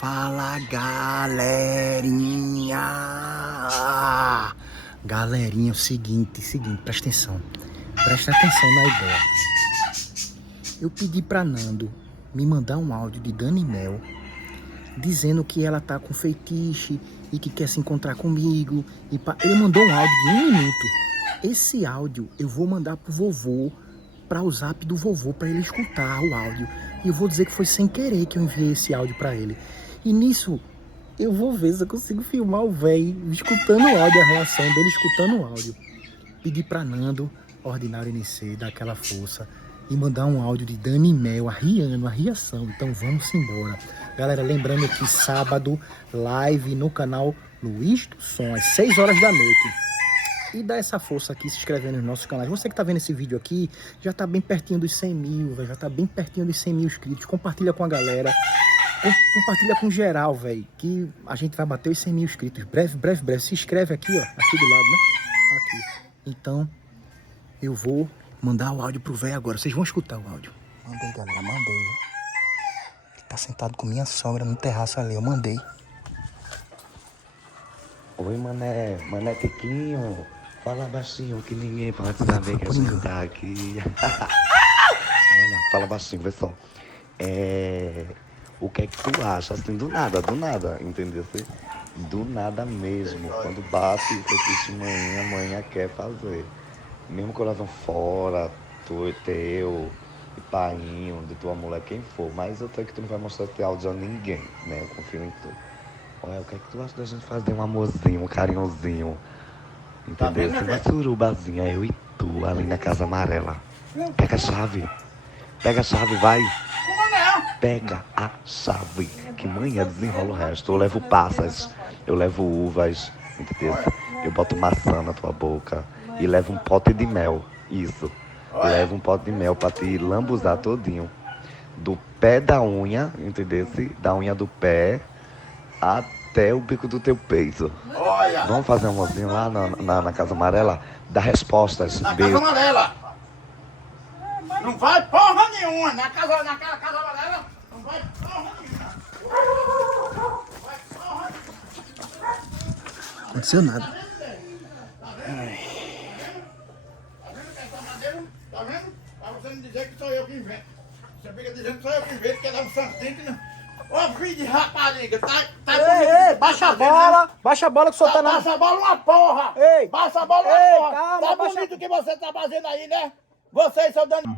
Fala, galerinha! Galerinha, é o seguinte, presta atenção. Presta atenção na ideia. Eu pedi pra Nando me mandar um áudio de Dani Mel dizendo que ela tá com feitiço e que quer se encontrar comigo. Ele mandou um áudio de 1 minuto. Esse áudio eu vou mandar pro vovô, para o zap do vovô, para ele escutar o áudio. E eu vou dizer que foi sem querer que eu enviei esse áudio para ele. E nisso, eu vou ver se eu consigo filmar o velho escutando o áudio, a reação dele escutando o áudio. Pedir pra Nando, Ordinário NC, dar aquela força e mandar um áudio de Dani Mel, arriando, a reação. Então vamos embora. Galera, lembrando que sábado, live no canal Luiz do Som, às 6 horas da noite. E dá essa força aqui se inscrevendo nos nossos canais. Você que tá vendo esse vídeo aqui, já tá bem pertinho dos 100 mil, véio, já tá bem pertinho dos 100 mil inscritos. Compartilha com a galera. Compartilha com geral, velho, que a gente vai bater os 100 mil inscritos. Breve. Se inscreve aqui, ó, aqui do lado, né? Aqui. Então, eu vou mandar o áudio pro velho agora. Vocês vão escutar o áudio. Mandei, galera, mandei. Ele tá sentado com minha sogra no terraço ali, eu mandei. Oi, mané Tiquinho. Fala baixinho que ninguém pode saber que a gente tá aqui. Olha, fala baixinho, pessoal. O que é que tu acha, assim, do nada, entendeu? Do nada mesmo. Quando bate, o que amanhã quer fazer. Mesmo coração fora, teu, e painho, de tua mulher, quem for. Mas eu sei que tu não vai mostrar teu áudio a ninguém, né? Eu confio em tu. Olha, o que é que tu acha da gente fazer um amorzinho, um carinhozinho? Entendeu? Tá, uma surubazinha, eu e tu, ali na Casa Amarela. Pega a chave, vai. Pega a chave, que manhã desenrola o resto. Eu levo passas, eu levo uvas, entendeu? Eu boto maçã na tua boca e levo um pote de mel, isso. Levo um pote de mel pra te lambuzar todinho. Do pé da unha, entendeu? Da unha do pé até o bico do teu peito. Vamos fazer um mozinho lá na Casa Amarela? Dá respostas. Na Casa Amarela. Não vai porra nenhuma. Na Casa Amarela não vai porra nenhuma. Não aconteceu nada. Tá vendo? Pra você não dizer que sou eu que invento. Você fica dizendo que sou eu que invento, que é dar um santinho que não... Ô filho de rapariga, tá Ei, baixa a bola que o senhor tá na... Baixa a bola uma porra! Ei! Baixa a bola uma porra! Calma, Tá baixa... bonito o que você tá fazendo aí, né? Vocês são dando...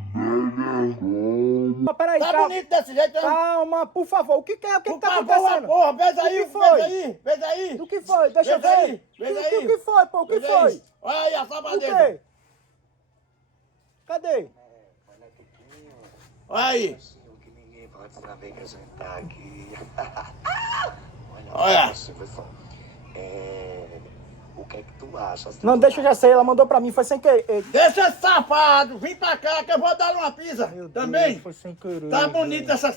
Peraí, tá calma. Bonito desse jeito, né? Calma, por favor. O que tá acontecendo? Porra, vês aí, vês aí. O que foi? Deixa eu ver. Vês aí. O que foi, pô? O que foi? Olha aí a O sabadeira. quê? Cadê? Olha aí. Que ninguém pode saber que a gente tá aqui. Olha. Pessoal. O que é que tu acha? Assim, Não, deixa eu já sei. Ela mandou pra mim, foi sem querer. Deixa esse safado, vim pra cá que eu vou dar uma pizza. Meu também. Deus, foi sem querer. Tá bonito essa...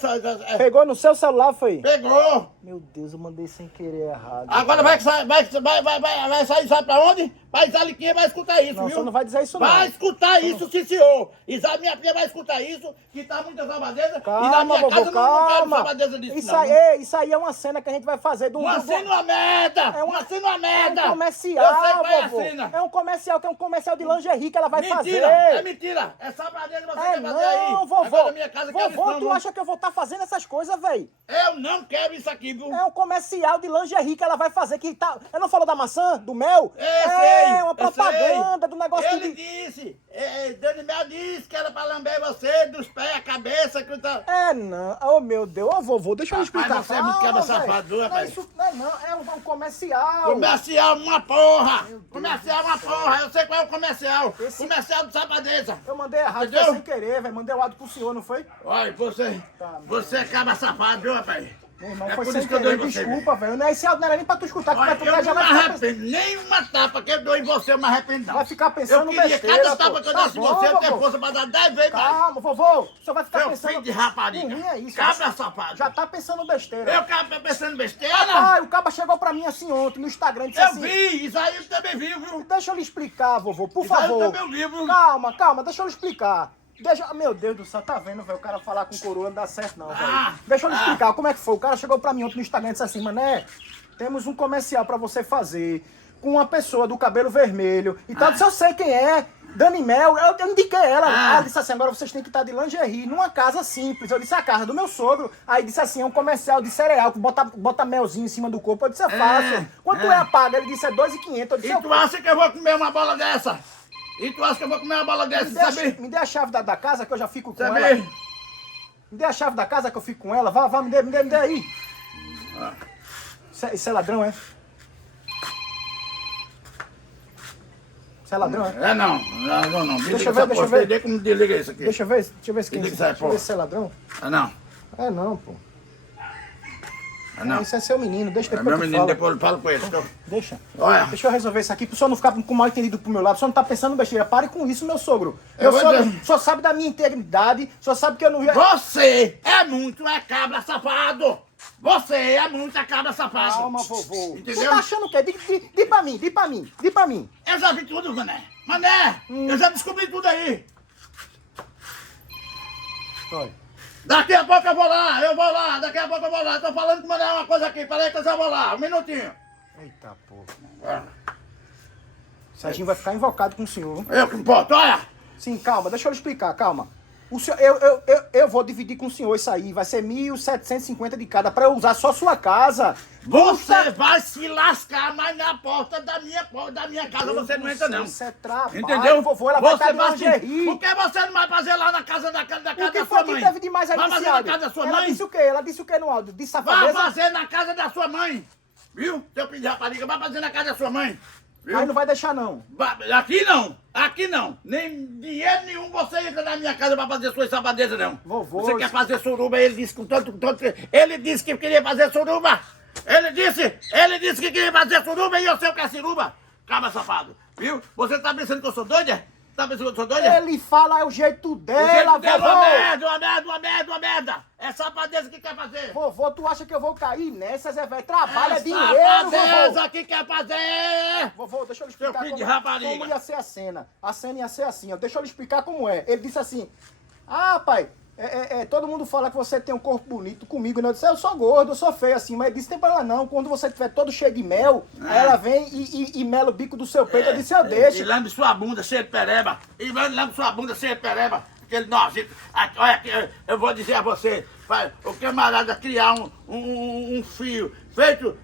Pegou no seu celular, foi? Pegou. Meu Deus, eu mandei sem querer errado. Agora vai sair, sabe pra onde? Pra Isaliquinha vai escutar isso, Não, viu? você não vai dizer isso não. Vai escutar isso, sim senhor. Minha filha vai escutar isso, que tá muita sabadeza. Calma, e na minha vovô, casa não quero calma. sabadeza disso, Isso não. aí, isso aí é uma cena que a gente vai fazer do... Uma cena uma merda! É uma cena uma merda! É um comercial, eu sei qual é a vovô. cena. É um comercial, que é um comercial de lingerie que ela vai Mentira, fazer. é mentira. É sabadeza você quer fazer aí. Não, vovô. Agora na minha casa quero isso, Vovô, não, tu não. acha que eu vou estar fazendo essas coisas, velho? Eu não quero isso aqui, viu? É um comercial de lingerie que ela vai fazer, que tá... Ela não falou da maçã, do mel? Sei, uma propaganda do negócio Ele de... disse, Dani Mel disse que era pra lamber você dos pés, a cabeça, que tá... Não. Oh, meu Deus. Ô, vovô, deixa eu explicar. Rapaz, você é muito Calma, safado, velho. rapaz. Isso não, é um comercial. Comercial uma porra! Comercial uma porra! Eu sei qual é o comercial! Comercial do Safadeza! Eu mandei errado, Entendeu? foi sem querer, velho. Mandei o áudio pro senhor, não foi? Olha, você acaba safado, viu, rapaz? Meu irmão, É foi por sem isso que eu dou em querer, você, desculpa, velho. Esse áudio não era nem pra tu escutar, que Olha, vai eu já não me vai ficar arrependo, nem uma tapa que eu dou em você eu me arrependo, não. Vai ficar pensando Eu queria besteira, cada tapa pô. que eu Tá desse em bom, você, eu ter vovô. força pra dar 10 vezes mais. Calma, vovô. O senhor vai ficar Seu pensando... filho de rapariga. Não é isso. Cabra safado. Já tá pensando besteira. Eu acabo pensando besteira? Rapaz, o caba chegou pra mim assim ontem no Instagram e disse Eu assim... vi, isso aí eu também vi, viu? Deixa eu lhe explicar, vovô, por Isso aí eu favor. também vi, viu? Calma, deixa eu lhe explicar. Deixa, meu Deus do céu, tá vendo, velho? O cara falar com coroa não dá certo, não, velho. Ah, Deixa eu lhe explicar como é que foi. O cara chegou pra mim ontem no Instagram e disse assim, mané, temos um comercial pra você fazer com uma pessoa do cabelo vermelho e tal. Eu disse, eu sei quem é. Dani Mel, eu indiquei ela. Ela disse assim, agora vocês têm que estar de lingerie numa casa simples. Eu disse, a casa do meu sogro. Aí disse assim, é um comercial de cereal, que bota melzinho em cima do corpo. Eu disse, é fácil. Quanto é a paga? Ele disse, é 2.500. Eu disse, e tu acha que eu vou comer uma bola dessa? E tu acha que eu vou comer uma bola dessa, sabe? me dê a chave da casa que eu já fico com Sabe? ela. Me dê a chave da casa que eu fico com ela. Vá, me dê aí. Isso é ladrão, é? Isso é ladrão, é? Não. Deixa eu ver. Desliga como desliga isso aqui. Deixa eu ver se quem Desliga isso aí, deixa eu ver se é ladrão. Não. É não, pô. Não. Isso é seu menino, deixa É depois meu tu menino, fala. depois eu falo com ele. Deixa. Olha. Deixa eu resolver isso aqui, pro senhor não ficar com mal entendido pro meu lado. O senhor não tá pensando besteira. Pare com isso, meu sogro. Eu Meu vou sogro, dizer. o senhor sabe da minha integridade, o senhor sabe que eu não... Você é cabra safado. Você é muito cabra safado. Calma, vovô. Entendeu? Tu tá achando o quê? Diz pra mim. Eu já vi tudo, Mané. Mané, eu já descobri tudo aí. Olha. Daqui a pouco eu vou lá, daqui a pouco eu vou lá. Tô falando com o Mané uma coisa aqui, peraí que eu já vou lá, um minutinho. Eita, porra. O Serginho vai ficar invocado com o senhor. Eu que importo, olha. Sim, calma, deixa eu lhe explicar, calma. O senhor, eu vou dividir com o senhor isso aí, vai ser 1.750 de cada, pra eu usar só sua casa. Você vai se lascar, mas na porta da minha casa você não entra, não. Isso é trabalho, Entendeu? vovô, ela vai Você estar de vai lingerie. Por que você não vai fazer lá na casa da O casa que da foi sua que mãe? teve demais aí Vai nesse fazer na áudio? casa da sua Ela mãe? disse o quê? Ela disse o quê no áudio? De Vai safadeza? fazer na casa da sua mãe. Viu? Seu filho de rapariga, vai fazer na casa da sua mãe. Viu? Aí não vai deixar, não. Aqui não. Nem dinheiro nenhum você entra na minha casa pra fazer sua safadeza, não. Vovô, Você quer fazer suruba, ele disse com todo... Ele disse que queria fazer suruba. Ele disse que queria fazer suruba e eu sei o que é suruba. Cabra safado, viu? Você tá pensando que eu sou doida? Tá pensando que eu sou doida? Ele fala é o jeito O dela, jeito dela, vovô. uma merda. É safadeza que quer fazer. Vovô, tu acha que eu vou cair nessa, Zé velho? Trabalho é dinheiro, Safadeza vovô. que quer fazer. Vovô, deixa eu lhe Seu explicar filho de rapariga. como ia ser a cena. A cena ia ser assim, ó. Deixa eu lhe explicar como é. Ele disse assim, pai, todo mundo fala que você tem um corpo bonito comigo, né? Eu disse, eu sou gordo, eu sou feio assim, mas ele disse, tem pra ela não. Quando você estiver todo cheio de mel, aí ela vem e mela o bico do seu peito. Eu disse, eu deixo. E lambe sua bunda cheia de pereba. Aquele nojento. Olha aqui, eu vou dizer a você, o camarada criar um filho feito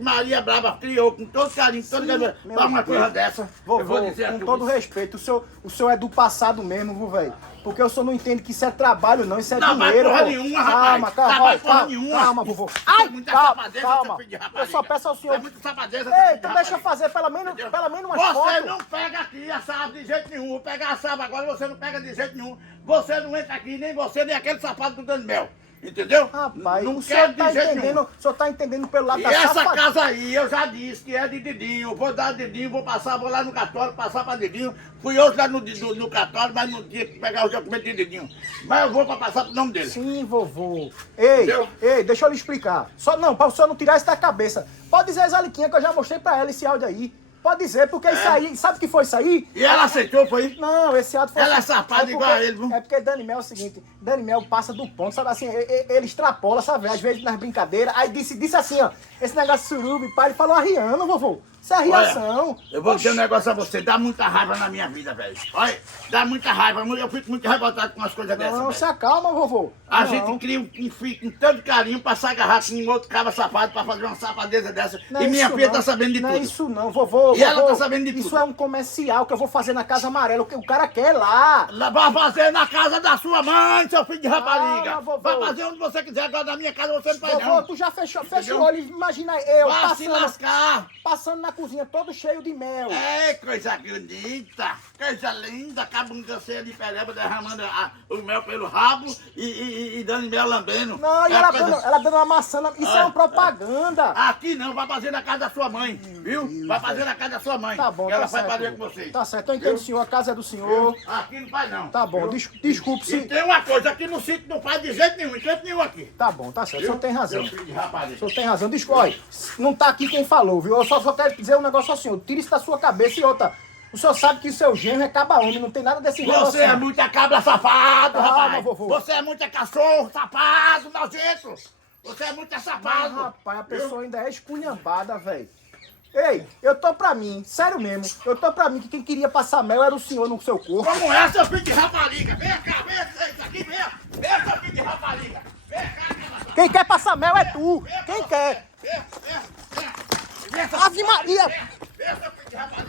Maria Brava criou com todo carinho, com todo carinho, pra uma coisa dessa. Vovô, eu vou dizer com aqui, todo respeito, o senhor é do passado mesmo, viu, velho? Porque o senhor não entende que isso é trabalho, não, isso é Não vai dinheiro. porra vô. nenhuma, rapaz. Calma, Não vai porra nenhuma. calma, vovô. Isso Ai, é muita calma, safadeza, calma. seu filho de Eu rapariga. só peço ao senhor... É muita safadeza, seu Ei, filho de então deixa eu rapariga. fazer pelo menos umas Você fotos. não pega aqui a chave de jeito nenhum. Vou pegar a chave agora, você não pega de jeito nenhum. Você não entra aqui, nem você, nem aquele safado do Dani Mel. Entendeu? Rapaz, não o quero senhor tá de jeito entendendo, nenhum. o senhor tá entendendo pelo lado E da essa safadeza. casa aí, eu já disse que é de Didinho. Vou dar Didinho, vou lá no cartório, passar pra Didinho. Fui eu lá no cartório, mas não tinha que pegar os documentos de Didinho. Mas eu vou pra passar pro nome dele. Sim, vovô. Ei, Entendeu? deixa eu lhe explicar. Para o senhor não tirar isso da cabeça. Pode dizer a Zaliquinha que eu já mostrei pra ela esse áudio aí. Pode dizer, porque isso aí, sabe o que foi isso aí? E ela aceitou, foi? Não, esse áudio foi... Ela é safada igual a ele, viu? É porque Dani Mel é o seguinte, Dani Mel passa do ponto, sabe assim, ele extrapola, sabe, às vezes nas brincadeiras, aí disse assim, ó, esse negócio de suruba e pai, ele falou arriando, vovô. Isso é riação. Eu vou dizer um negócio a você, dá muita raiva na minha vida, velho. Olha, dá muita raiva, eu fico muito revoltado com as coisas dessas, Não, se velho. acalma, vovô. A Não. gente cria um filho com tanto carinho pra se agarrar com um outro cara safado pra fazer uma safadeza dessa. Não E é minha isso filha não. tá sabendo de Não tudo. é isso não, vovô. E ela vovô, tá sabendo de Isso tudo. é um comercial que eu vou fazer na Casa Amarela, o cara quer lá. Vai fazer na casa da sua mãe, seu filho de rapariga. Calma, vovô. Vai fazer onde você quiser, agora na minha casa você não faz Vovô, não. tu já fecha Entendeu? o olho, imagina eu Vai se lascar. passando na cozinha todo cheio de mel. É, coisa bonita, coisa linda, com a bunda cheia de pereba, derramando o mel pelo rabo e dando mel lambendo. Não, e É ela, coisa- ela dando uma maçã, isso é uma propaganda. Aqui não, vai fazer na casa da sua mãe, viu? Vai fazer na casa da sua mãe. Tá bom, que ela tá vai certo. fazer com vocês. Tá certo, eu entendo o senhor, a casa é do senhor. Aqui não faz não. Tá bom, viu? desculpe E se... tem uma coisa, aqui no sítio não faz de jeito nenhum aqui. Tá bom, tá certo, o senhor tem razão. Seu filho de rapariga. O senhor tem razão. Desculpa, olha, não tá aqui quem falou, viu? Eu só quero dizer um negócio assim, tira isso da sua cabeça e outra. O senhor sabe que seu genro é caba-homem, não tem nada desse negócio. Você é muita cabra safado, Calma, rapaz. vovô. Você é muita cachorro, safado, nojento. Você é muita Mas, safado. rapaz, a pessoa ainda é esculhambada, velho. Ei, eu tô pra mim, sério mesmo, eu tô pra mim que quem queria passar mel era o senhor no seu corpo. Como é, seu filho de rapariga? Vem cá, vem isso aqui, vem. Vem, seu filho de rapariga. Vem cá, cabra. Quem quer passar mel é tu. Quem quer? Vem, vem, vem. Vem, seu Ave Maria! Vem, seu filho de rapariga.